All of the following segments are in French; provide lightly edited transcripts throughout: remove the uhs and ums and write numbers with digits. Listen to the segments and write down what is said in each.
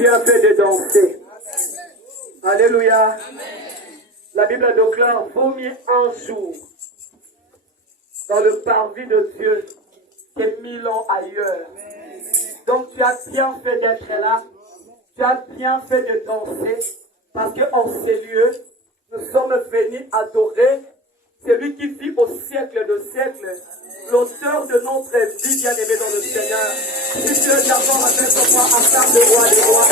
bien fait de danser. Alléluia. La Bible déclare, vaut mieux un jour dans le parvis de Dieu que 1000 ans ailleurs. Donc tu as bien fait d'être là. Tu as bien fait de danser. Parce qu'en ces lieux, nous sommes venus adorer celui qui vit au siècle de siècles, l'auteur de notre vie bien-aimée dans le Seigneur. Si tu es d'accord avec moi, acclame le roi des rois.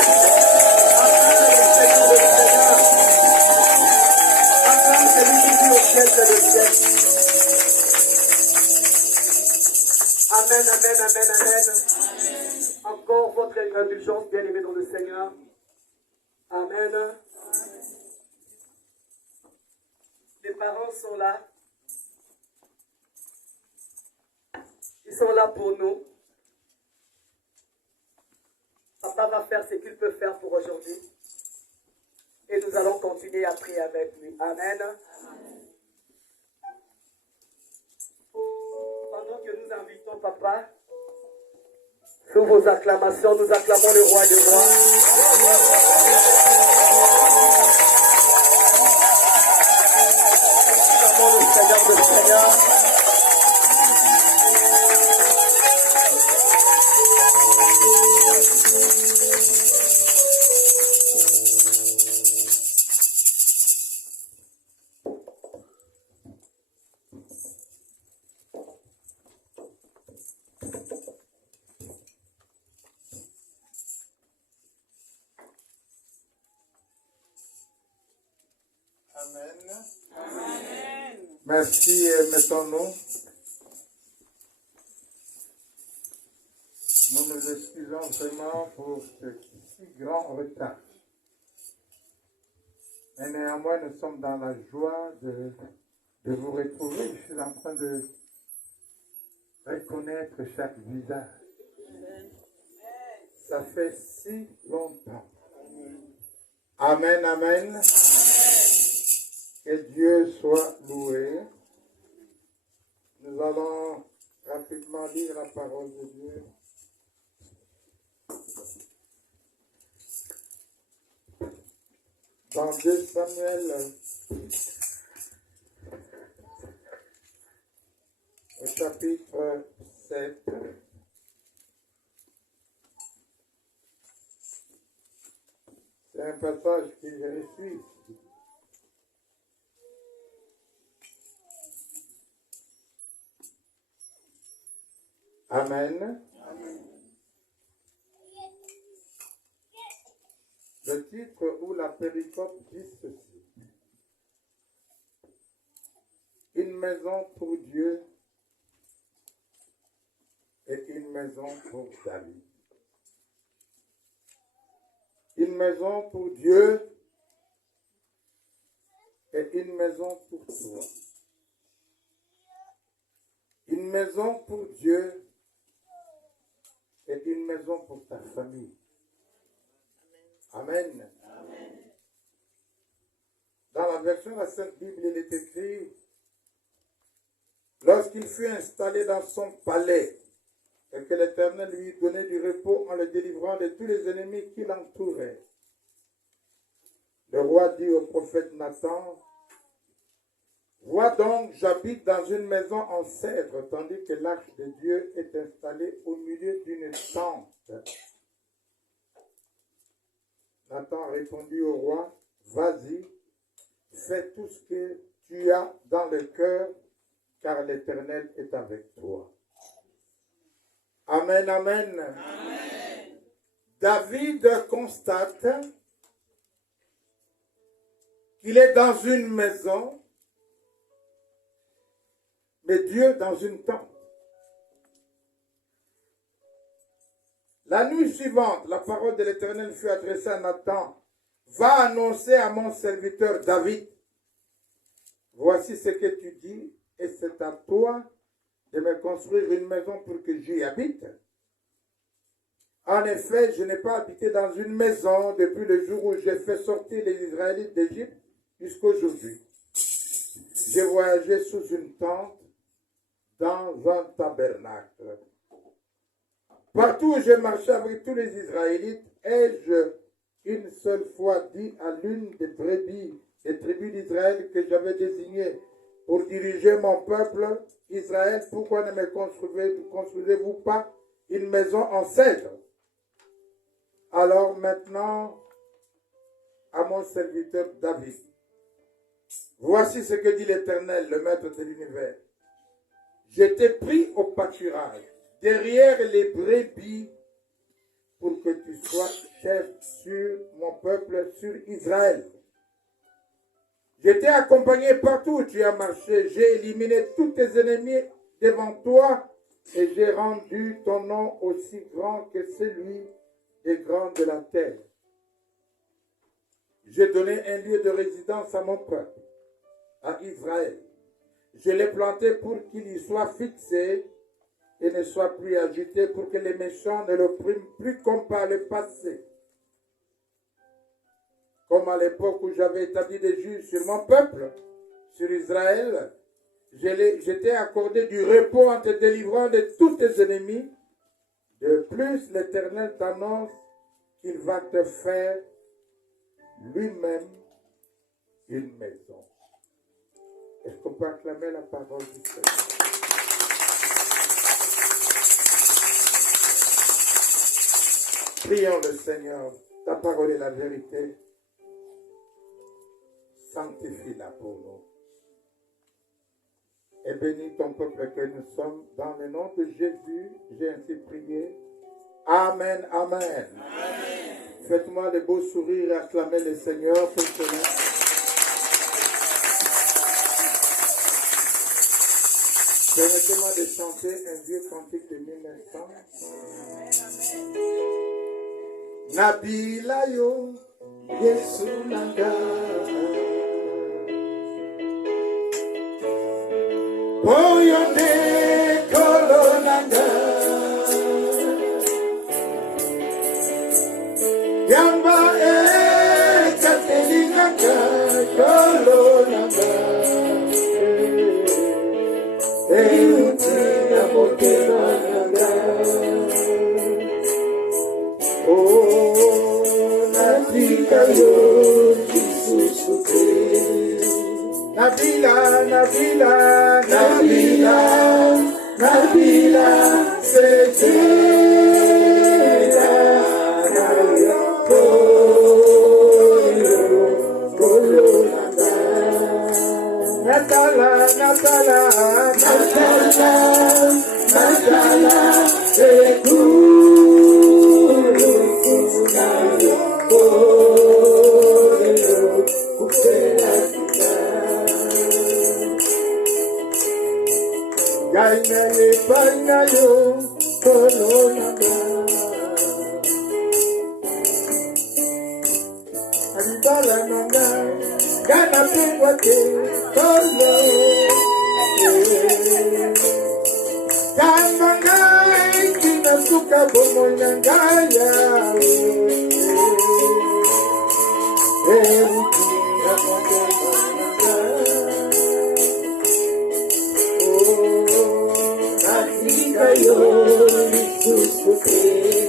Acclame le Seigneur des seigneurs. Acclame celui qui vit au siècle de siècles. Amen, amen, amen, amen. Encore votre indulgence bien-aimée dans le Seigneur. Amen. Les parents sont là. Ils sont là pour nous. Papa va faire ce qu'il peut faire pour aujourd'hui. Et nous allons continuer à prier avec lui. Amen. Pendant que nous invitons Papa, sous vos acclamations, nous acclamons le roi des rois. Le Seigneur de Seigneur. Amen. Amen. Merci, mettons-nous. Nous nous excusons vraiment pour ce si grand retard. Mais néanmoins, nous sommes dans la joie de vous retrouver. Je suis en train de reconnaître chaque visage. Ça fait si longtemps. Amen, amen. Que Dieu soit loué. Nous allons rapidement lire la parole de Dieu. Dans 2 Samuel, au chapitre 7, c'est un passage qui je suis. Amen. Amen. Le titre ou la péricope dit ceci. Une maison pour Dieu et une maison pour David. Une maison pour Dieu et une maison pour toi. Une maison pour Dieu et une maison pour ta famille. Amen. Amen. Dans la version de la Sainte Bible, il est écrit, lorsqu'il fut installé dans son palais et que l'Éternel lui donnait du repos en le délivrant de tous les ennemis qui l'entouraient, le roi dit au prophète Nathan, vois donc, j'habite dans une maison en cèdre, tandis que l'arche de Dieu est installée au milieu d'une tente. Nathan répondit au roi, vas-y, fais tout ce que tu as dans le cœur, car l'Éternel est avec toi. Amen, amen. Amen. David constate qu'il est dans une maison, mais Dieu dans une tente. La nuit suivante, la parole de l'Éternel fut adressée à Nathan. Va annoncer à mon serviteur David. Voici ce que tu dis, et c'est à toi de me construire une maison pour que j'y habite. En effet, je n'ai pas habité dans une maison depuis le jour où j'ai fait sortir les Israélites d'Égypte jusqu'aujourd'hui. J'ai voyagé sous une tente, dans un tabernacle. Partout où j'ai marché avec tous les Israélites, ai-je une seule fois dit à l'une des brebis des tribus d'Israël que j'avais désignées pour diriger mon peuple Israël, pourquoi ne me construisez-vous pas une maison en cèdre? Alors maintenant, à mon serviteur David, voici ce que dit l'Éternel, le Maître de l'univers. J'étais pris au pâturage, derrière les brebis, pour que tu sois chef sur mon peuple, sur Israël. J'étais accompagné partout où tu as marché. J'ai éliminé tous tes ennemis devant toi et j'ai rendu ton nom aussi grand que celui des grands de la terre. J'ai donné un lieu de résidence à mon peuple, à Israël. Je l'ai planté pour qu'il y soit fixé et ne soit plus agité, pour que les méchants ne l'oppriment plus comme par le passé. Comme à l'époque où j'avais établi des juges sur mon peuple, sur Israël, je t'ai accordé du repos en te délivrant de tous tes ennemis. De plus, l'Éternel t'annonce qu'il va te faire lui-même une maison. Est-ce qu'on peut acclamer la parole du Seigneur? Prions le Seigneur. Ta parole est la vérité. Sanctifie-la pour nous. Et bénis ton peuple que nous sommes. Dans le nom de Jésus, j'ai ainsi prié. Amen, amen. Amen. Faites-moi de beaux sourires et acclamez le Seigneur pour cela. Permettez-moi de chanter un vieux cantique de 1900. Nabila yo, Yesu nanga. Oyonde kolonanga. Yamba katelinanga kolonanga. Eyutina mokenanga. Oh, Nabila yo, Jesus Christ. Nabila, Nabila, Nabila, Nabila, c'est Dieu. Natala, Natala, Natala, Natala, c'est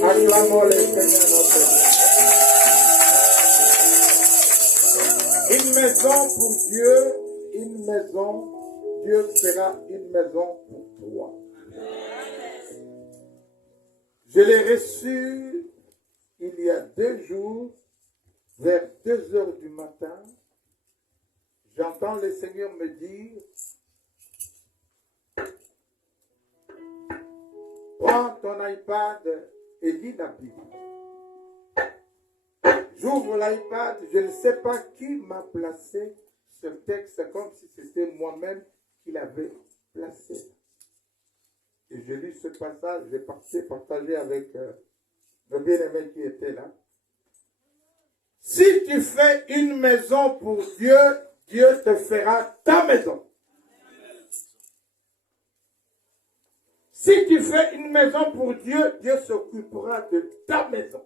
Acclamons le Seigneur notre Dieu. Une maison pour Dieu, une maison, Dieu fera une maison pour toi. Je l'ai reçu il y a 2 jours, vers 2 heures du matin. J'entends le Seigneur me dire, prends ton iPad et lis la Bible. J'ouvre l'iPad, je ne sais pas qui m'a placé ce texte comme si c'était moi-même qui l'avais placé. Et j'ai lu ce passage, j'ai partagé avec le bien-aimé qui était là. Si tu fais une maison pour Dieu, Dieu te fera ta maison. Si tu fais une maison pour Dieu, Dieu s'occupera de ta maison.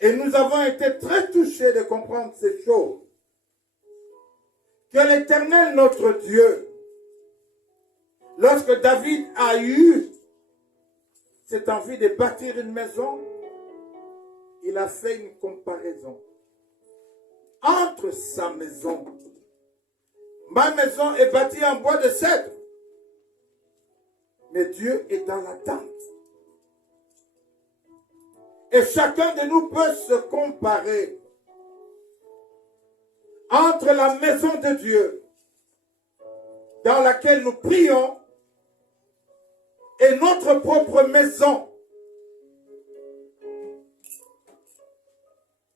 Et nous avons été très touchés de comprendre ces choses. Que l'Éternel, notre Dieu, lorsque David a eu cette envie de bâtir une maison, il a fait une comparaison entre sa maison. Ma maison est bâtie en bois de cèdre, mais Dieu est dans l'attente. Et chacun de nous peut se comparer entre la maison de Dieu dans laquelle nous prions et notre propre maison.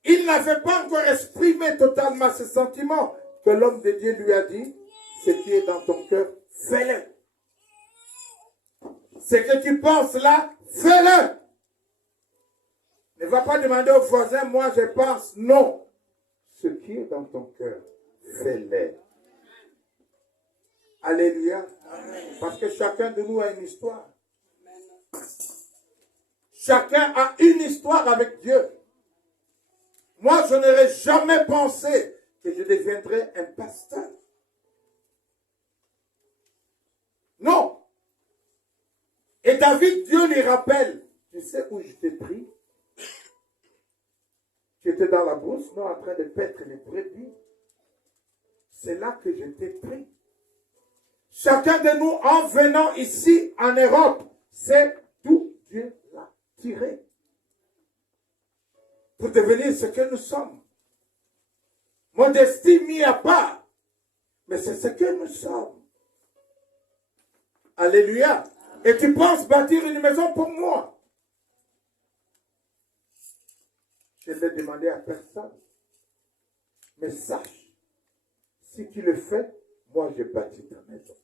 Il n'avait pas encore exprimé totalement ce sentiment que l'homme de Dieu lui a dit, ce qui est dans ton cœur, fais-le. Ce que tu penses là, fais-le. Ne va pas demander au voisin, moi je pense. Non. Ce qui est dans ton cœur, fais-le. Alléluia. Amen. Parce que chacun de nous a une histoire. Chacun a une histoire avec Dieu. Moi, je n'aurais jamais pensé que je deviendrais un pasteur. Non. Et David, Dieu lui rappelle, tu sais où je t'ai pris? Tu étais dans la brousse, non, en train de paître les brebis. C'est là que je t'ai pris. Chacun de nous, en venant ici, en Europe, c'est d'où Dieu l'a tiré. Pour devenir ce que nous sommes. Modestie mis à part. Mais c'est ce que nous sommes. Alléluia. Et tu penses bâtir une maison pour moi? Je ne l'ai demandé à personne. Mais sache, si tu le fais, moi je bâtis ta maison.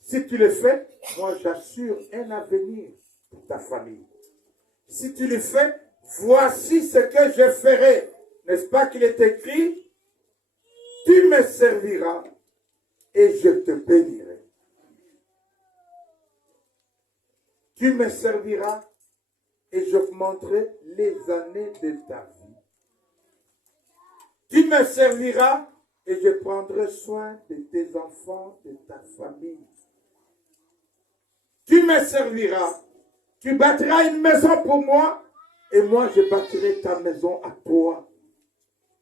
Si tu le fais, moi j'assure un avenir pour ta famille. Si tu le fais, voici ce que je ferai. N'est-ce pas qu'il est écrit? Tu me serviras et je te bénirai. Tu me serviras et j'augmenterai les années de ta vie. Tu me serviras et je prendrai soin de tes enfants, de ta famille. Tu me serviras. Tu bâtiras une maison pour moi et moi je bâtirai ta maison à toi.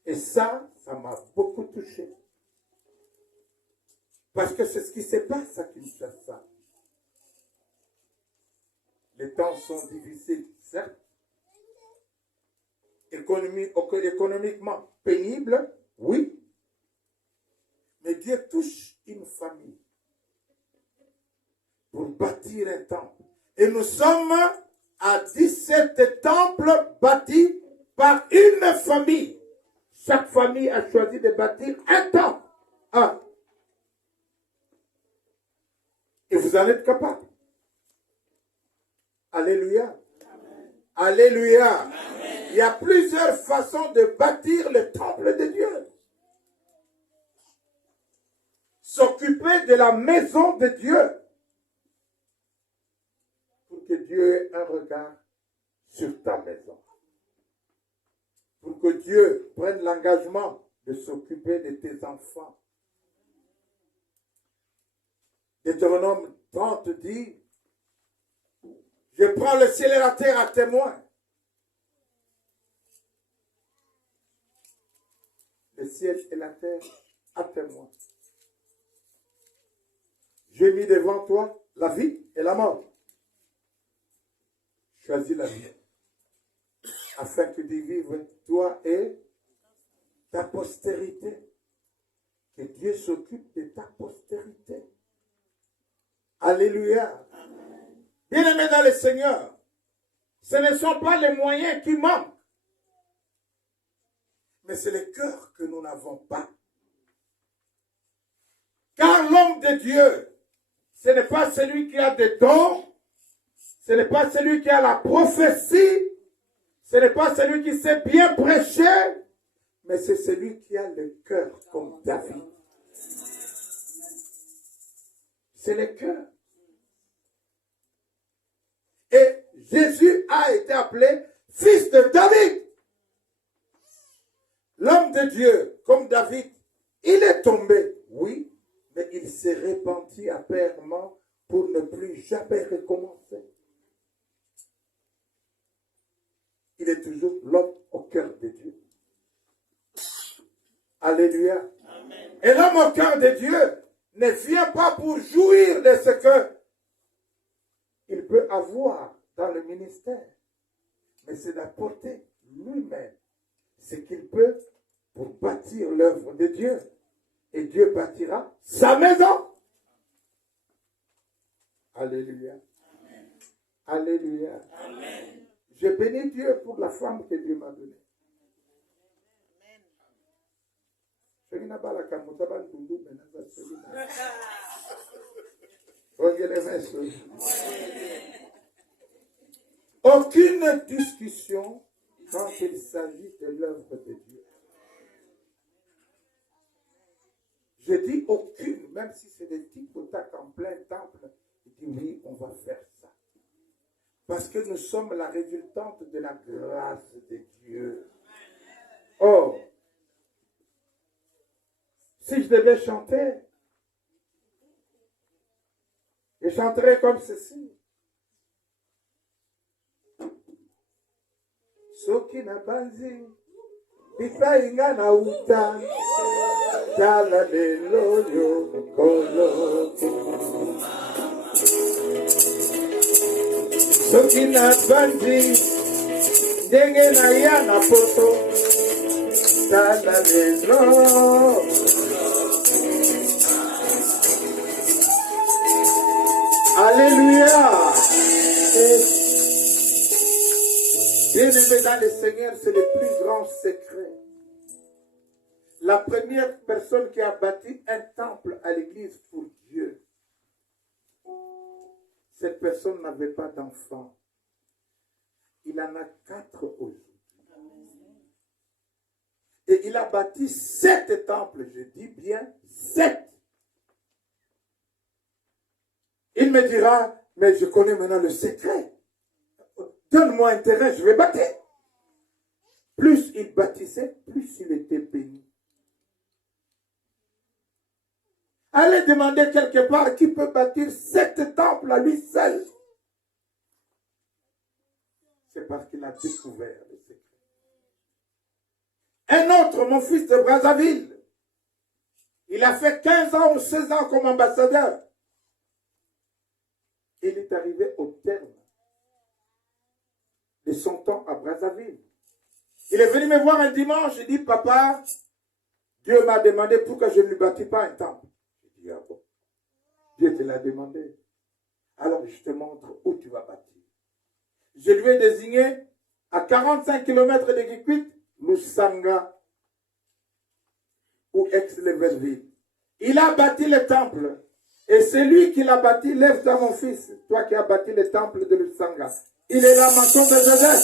Et ça m'a beaucoup touché. Parce que c'est ce qui se passe à Kinshasa. Les temps sont difficiles, certes. Économiquement pénible, oui. Mais Dieu touche une famille pour bâtir un temple. Et nous sommes à 17 temples bâtis par une famille. Chaque famille a choisi de bâtir un temple. Un. Et vous allez être capable. Alléluia. Amen. Alléluia. Amen. Il y a plusieurs façons de bâtir le temple de Dieu. S'occuper de la maison de Dieu. Pour que Dieu ait un regard sur ta maison. Pour que Dieu prenne l'engagement de s'occuper de tes enfants. Deutéronome 30 dit, je prends le ciel et la terre à témoin. Le ciel et la terre à témoin. J'ai mis devant toi la vie et la mort. Choisis la vie. Afin que tu vives toi et ta postérité. Que Dieu s'occupe de ta postérité. Alléluia. Bien-aimés dans le Seigneur, ce ne sont pas les moyens qui manquent, mais c'est le cœur que nous n'avons pas. Car l'homme de Dieu, ce n'est pas celui qui a des dons, ce n'est pas celui qui a la prophétie, ce n'est pas celui qui sait bien prêcher, mais c'est celui qui a le cœur comme David. C'est le cœur. Et Jésus a été appelé fils de David. L'homme de Dieu, comme David, il est tombé, oui, mais il s'est repenti apparemment pour ne plus jamais recommencer. Il est toujours l'homme au cœur de Dieu. Alléluia. Amen. Et l'homme au cœur de Dieu ne vient pas pour jouir de ce que il peut avoir dans le ministère, mais c'est d'apporter lui-même ce qu'il peut pour bâtir l'œuvre de Dieu. Et Dieu bâtira sa maison. Alléluia. Amen. Alléluia. Amen. Je bénis Dieu pour la femme que Dieu m'a donnée. Aucune discussion quand il s'agit de l'œuvre de Dieu. Je dis aucune, même si c'est des types en plein temple, il dit oui, on va faire ça. Parce que nous sommes la résultante de la grâce de Dieu. Oh, si je devais chanter, je chanterais comme ceci. Soki na banzi, bifa inga na uta, tala lelo yo kolo. Soki na banzi, ndenge na ya na poto, tala lelo. Alléluia. Bien-aimé dans le Seigneur, c'est le plus grand secret. La première personne qui a bâti un temple à l'église pour Dieu, cette personne n'avait pas d'enfant. Il en a 4 aujourd'hui. Et il a bâti 7 temples, je dis bien 7. Il me dira, mais je connais maintenant le secret. Donne-moi un terrain, je vais bâtir. Plus il bâtissait, plus il était béni. Allez demander quelque part qui peut bâtir 7 temples à lui seul. C'est parce qu'il a découvert le secret. Un autre, mon fils de Brazzaville, il a fait 15 ans ou 16 ans comme ambassadeur. Il est arrivé au terme de son temps à Brazzaville. Il est venu me voir un dimanche, il dit, papa, Dieu m'a demandé pourquoi je ne lui bâtis pas un temple. Je dis, ah bon, Dieu te l'a demandé. Alors je te montre où tu vas bâtir. Je lui ai désigné à 45 km de Guiquit, Lusanga ou Aix-les-Vervilles. Il a bâti le temple. Et c'est lui qui l'a bâti. Lève-toi mon fils, toi qui as bâti le temple de Lusanga. Il est là, menton de Joseph.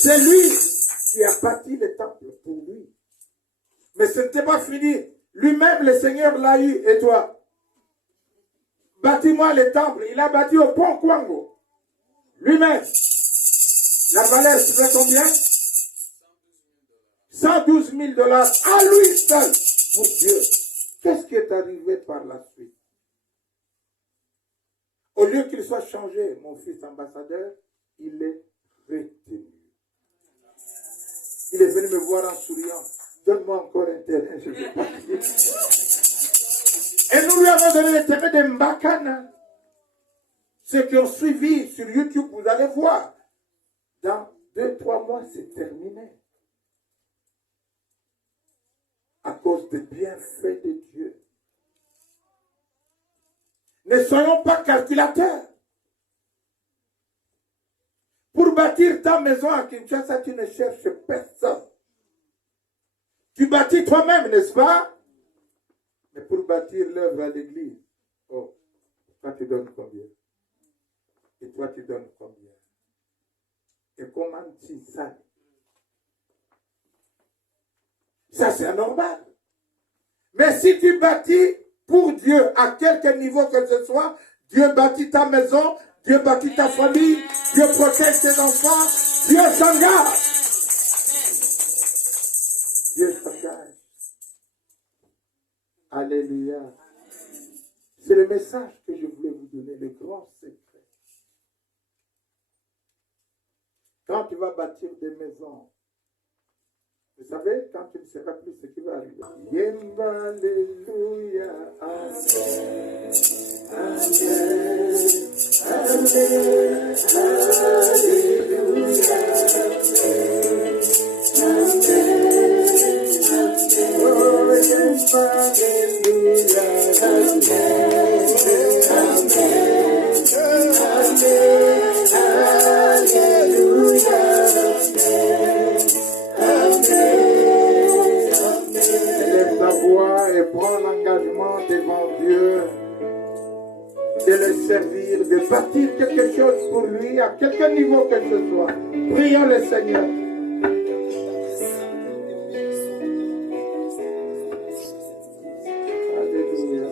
C'est lui qui a bâti le temple pour lui. Mais ce n'était pas fini. Lui-même, le Seigneur l'a eu. Et toi? Bâtis-moi le temple. Il a bâti au pont Kwango. Lui-même. La valeur, tu sais combien? 112 000 $ à lui seul pour Dieu. Qu'est-ce qui est arrivé par la suite? Au lieu qu'il soit changé, mon fils ambassadeur, il est retenu. Il est venu me voir en souriant. Donne-moi encore un terrain, je vais partir. Et nous lui avons donné le terrain de Mbakana. Ceux qui ont suivi sur YouTube, vous allez voir. Dans 2-3 mois, c'est terminé. À cause des bienfaits de Dieu. Ne soyons pas calculateurs. Pour bâtir ta maison à Kinshasa, tu ne cherches personne. Tu bâtis toi-même, n'est-ce pas? Mais pour bâtir l'œuvre à l'église, oh, toi tu donnes combien? Et toi tu donnes combien? Et comment tu sais? Ça, c'est anormal. Mais si tu bâtis pour Dieu, à quelque niveau que ce soit, Dieu bâtit ta maison, Dieu bâtit ta famille, Dieu protège tes enfants, Dieu s'engage. Dieu s'engage. Alléluia. C'est le message que je voulais vous donner, le grand secret. Quand tu vas bâtir des maisons, vous savez, quand tu ne sais pas plus ce qui va arriver. Yemba, alléluia, amen. Amen. Amen. Alléluia, amen. Amen. Oh, Yemba, alléluia, amen. Amen. Alléluia, Élève ta voix et prends l'engagement devant Dieu de le servir, de bâtir quelque chose pour lui, à quelque niveau que ce soit. Prions le Seigneur. Alléluia.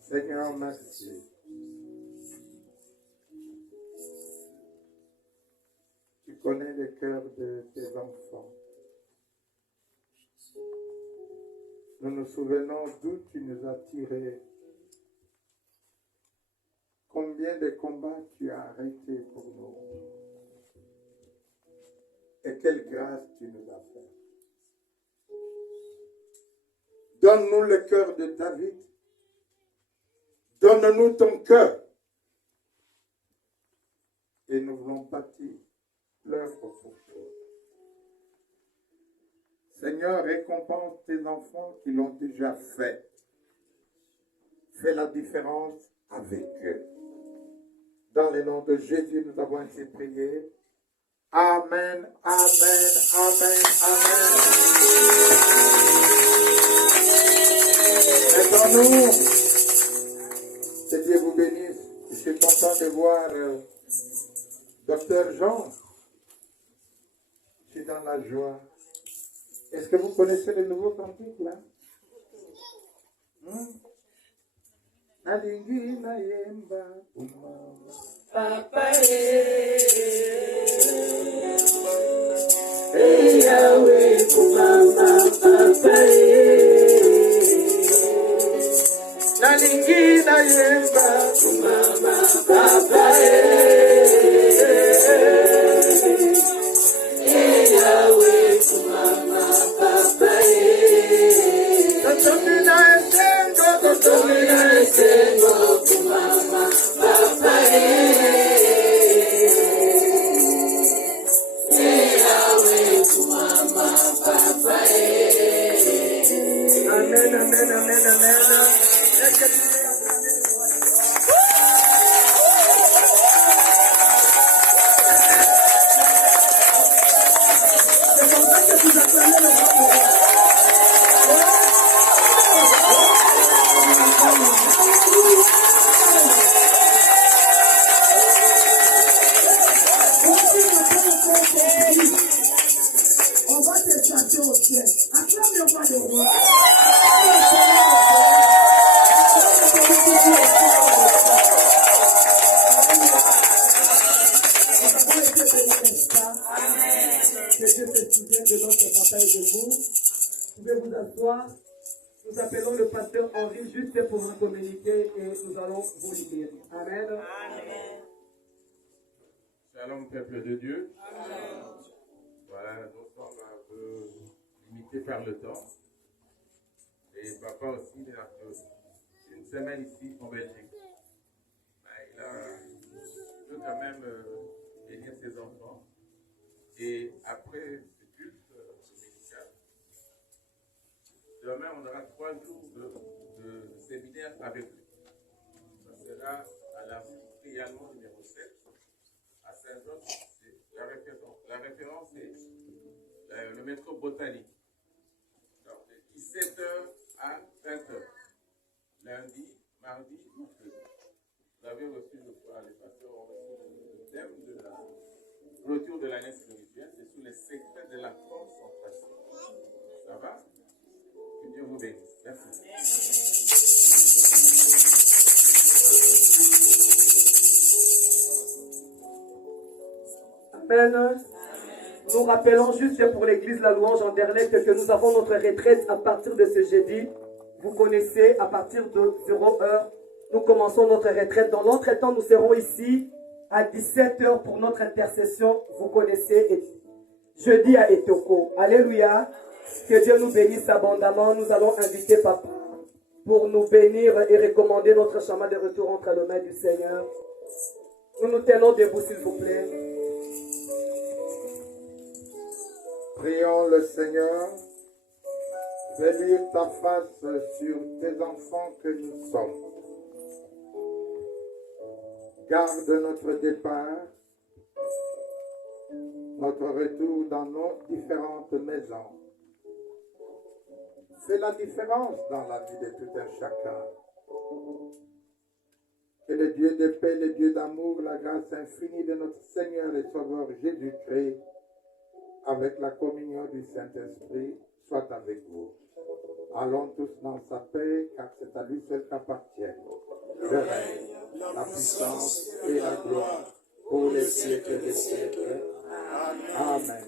Seigneur, merci. Tu connais le cœur de tes enfants. Nous nous souvenons d'où tu nous as tirés. Combien de combats tu as arrêtés pour nous. Et quelle grâce tu nous as fait. Donne-nous le cœur de David. Donne-nous ton cœur. Et nous voulons bâtir l'œuvre pour toi. Seigneur, récompense tes enfants qui l'ont déjà fait. Fais la différence avec eux. Dans le nom de Jésus, nous avons ainsi prié. Amen, amen, amen, amen. Mettons-nous. Que Dieu vous bénisse. Je suis content de voir Dr Jean. Je suis dans la joie. Est-ce que vous connaissez le nouveau cantique là? Nalingi na yemba umama. Papa Yahweh kumama Papa Nalingi na yemba kumama Papa Yahweh kumama Papa Totomina esengo kumama Papa Yahweh kumama Papa. Amen, amen, amen, amen. Nous appelons le pasteur Henri juste pour nous communiquer et nous allons vous lire. Amen. Amen. Shalom, peuple de Dieu. Amen. Voilà, nous sommes un peu limités par le temps. Et papa aussi, il a fait une semaine ici en Belgique. Il veut quand même bénir ses enfants. Et après ce culte dominical, demain, on aura 3 jours de séminaire avec lui. Ça sera à la rue Trianon numéro 7, à Saint-Jean. La référence est le métro botanique. Donc, de 17h à 20h. lundi, mardi, mercredi. Vous avez reçu, je crois, les pasteurs ont reçu le thème de la clôture de l'année spirituelle, c'est sur les secrets de la concentration. Ça va? Que Dieu vous bénisse. Merci. Amen. Nous rappelons juste pour l'église La Louange Anderlecht que nous avons notre retraite à partir de ce jeudi. Vous connaissez, à partir de 0h, nous commençons notre retraite. Dans l'entretemps, nous serons ici à 17h pour notre intercession. Vous connaissez, jeudi à Etoko. Alléluia. Que Dieu nous bénisse abondamment. Nous allons inviter Papa pour nous bénir et recommander notre chemin de retour entre les mains du Seigneur. Nous nous tenons debout, s'il vous plaît. Prions le Seigneur. Fais luire ta face sur tes enfants que nous sommes. Garde notre départ, notre retour dans nos différentes maisons. Fais la différence dans la vie de tout un chacun. Que le Dieu de paix, le Dieu d'amour, la grâce infinie de notre Seigneur et Sauveur Jésus-Christ, avec la communion du Saint-Esprit, soit avec vous. Allons tous dans sa paix, car c'est à lui seul qu'appartiennent le règne, la puissance et la gloire pour les siècles des siècles. Amen.